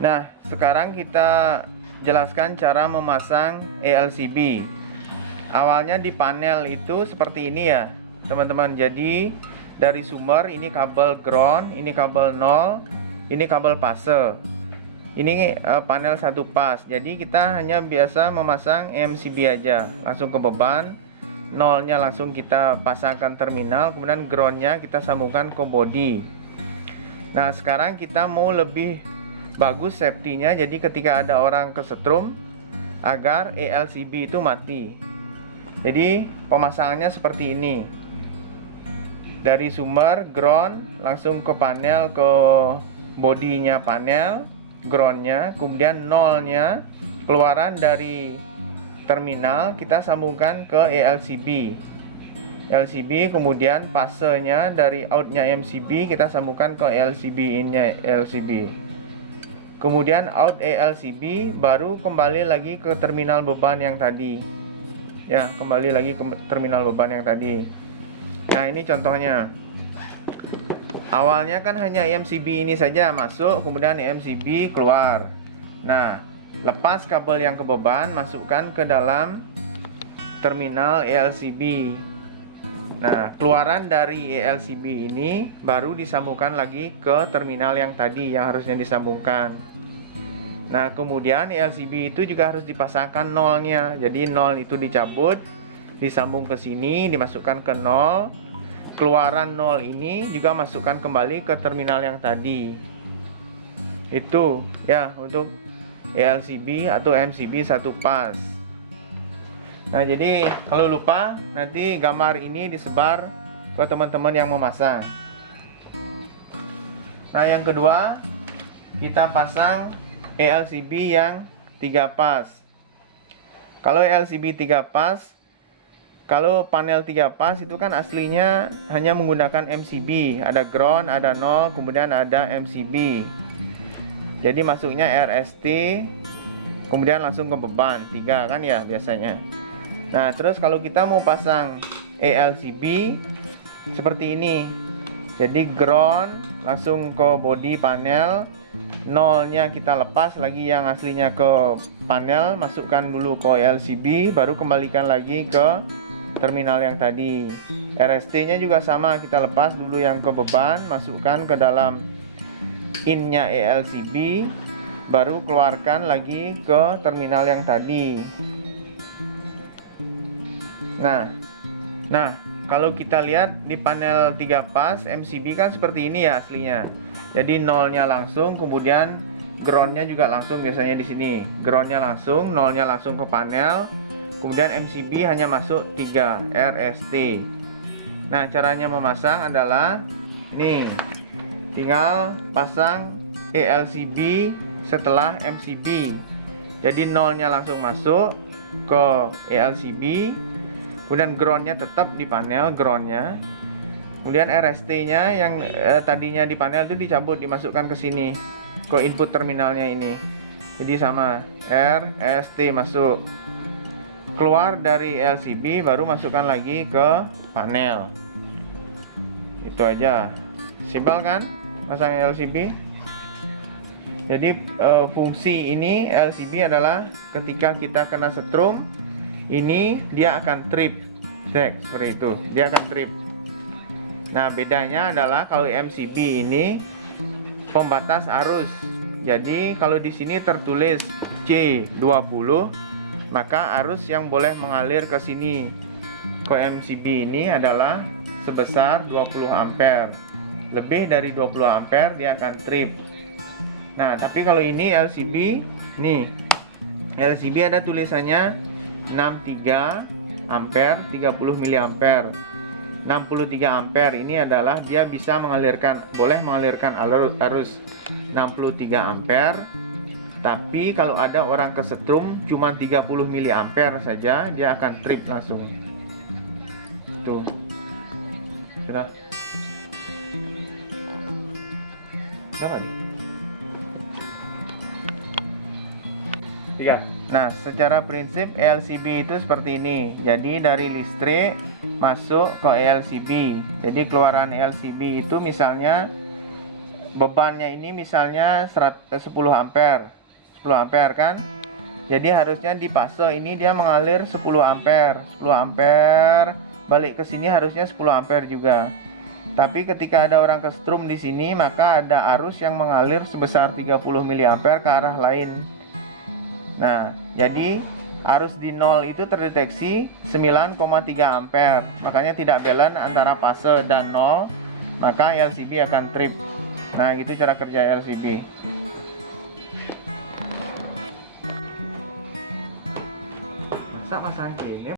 Nah, sekarang kita jelaskan cara memasang ELCB. Awalnya di panel itu seperti ini ya, teman-teman. Jadi dari sumber ini kabel ground, ini kabel 0, ini kabel fase. Ini panel satu pas. Jadi kita hanya biasa memasang EMCB aja, langsung ke beban. Nolnya langsung kita pasangkan terminal, kemudian groundnya kita sambungkan ke body. Nah, sekarang kita mau lebih bagus safety-nya, jadi ketika ada orang kesetrum agar ELCB itu mati. Jadi pemasangannya seperti ini. Dari sumber ground langsung ke panel, ke bodinya panel, groundnya, kemudian nolnya keluaran dari terminal kita sambungkan ke ELCB. LCB, kemudian pasenya dari outnya MCB kita sambungkan ke LCB innya LCB. Kemudian out ELCB baru kembali lagi ke terminal beban yang tadi. Ya, kembali lagi ke terminal beban yang tadi. Nah, ini contohnya. Awalnya kan hanya MCB ini saja masuk, kemudian MCB keluar. Nah, lepas kabel yang ke beban, masukkan ke dalam terminal ELCB. Nah, keluaran dari ELCB ini baru disambungkan lagi ke terminal yang tadi yang harusnya disambungkan. Nah, kemudian ELCB itu juga harus dipasangkan nolnya. Jadi nol itu dicabut, disambung ke sini, dimasukkan ke nol. Keluaran nol ini juga masukkan kembali ke terminal yang tadi. Itu ya untuk ELCB atau MCB satu pas. Nah, jadi kalau lupa nanti gambar ini disebar ke teman-teman yang memasang. Nah, yang kedua kita pasang ELCB yang 3 pas. Kalau ELCB 3 pas, kalau panel 3 pas itu kan aslinya hanya menggunakan MCB, ada ground, ada nol, kemudian ada MCB. Jadi masuknya RST, kemudian langsung ke beban 3 kan ya biasanya. Nah, terus kalau kita mau pasang ELCB seperti ini. Jadi ground langsung ke body panel, nolnya kita lepas lagi yang aslinya ke panel, masukkan dulu ke ELCB, baru kembalikan lagi ke terminal yang tadi. RST-nya juga sama, kita lepas dulu yang ke beban, masukkan ke dalam in-nya ELCB, baru keluarkan lagi ke terminal yang tadi. Nah, kalau kita lihat di panel 3 pas MCB kan seperti ini ya aslinya. Jadi nolnya langsung, kemudian groundnya juga langsung biasanya di sini. Groundnya langsung, nolnya langsung ke panel, kemudian MCB hanya masuk 3 RST. Nah, caranya memasang adalah nih, tinggal pasang ELCB setelah MCB. Jadi nolnya langsung masuk ke ELCB. Kemudian groundnya tetap di panel, groundnya. Kemudian RST-nya yang tadinya di panel itu dicabut, dimasukkan ke sini, ke input terminalnya ini. Jadi sama, RST masuk. Keluar dari LCB, baru masukkan lagi ke panel. Itu aja. Simpel kan pasang LCB? Jadi fungsi ini LCB adalah ketika kita kena setrum, ini dia akan trip. Cek seperti itu, dia akan trip. Nah, bedanya adalah kalau MCB ini pembatas arus. Jadi kalau di sini tertulis C20, maka arus yang boleh mengalir ke sini ke MCB ini adalah sebesar 20 ampere. Lebih dari 20 ampere dia akan trip. Nah, tapi kalau ini LCB, nih LCB ada tulisannya 63 ampere, 30 miliampere. 63 ampere ini adalah dia bisa mengalirkan, boleh mengalirkan arus 63 ampere. Tapi kalau ada orang kesetrum cuma 30 miliampere saja, dia akan trip langsung. Tuh. Sudah. Berapa nih? 3. Nah, secara prinsip ELCB itu seperti ini. Jadi dari listrik masuk ke ELCB. Jadi keluaran ELCB itu misalnya bebannya ini misalnya 10 ampere. 10 ampere kan? Jadi harusnya di fase ini dia mengalir 10 ampere. 10 ampere balik ke sini harusnya 10 ampere juga. Tapi ketika ada orang kesetrum di sini, maka ada arus yang mengalir sebesar 30 mA ke arah lain. Nah, jadi arus di 0 itu terdeteksi 9,3 ampere. Makanya tidak balance antara fase dan 0, maka LCB akan trip. Nah, gitu cara kerja LCB. Masa pasang ini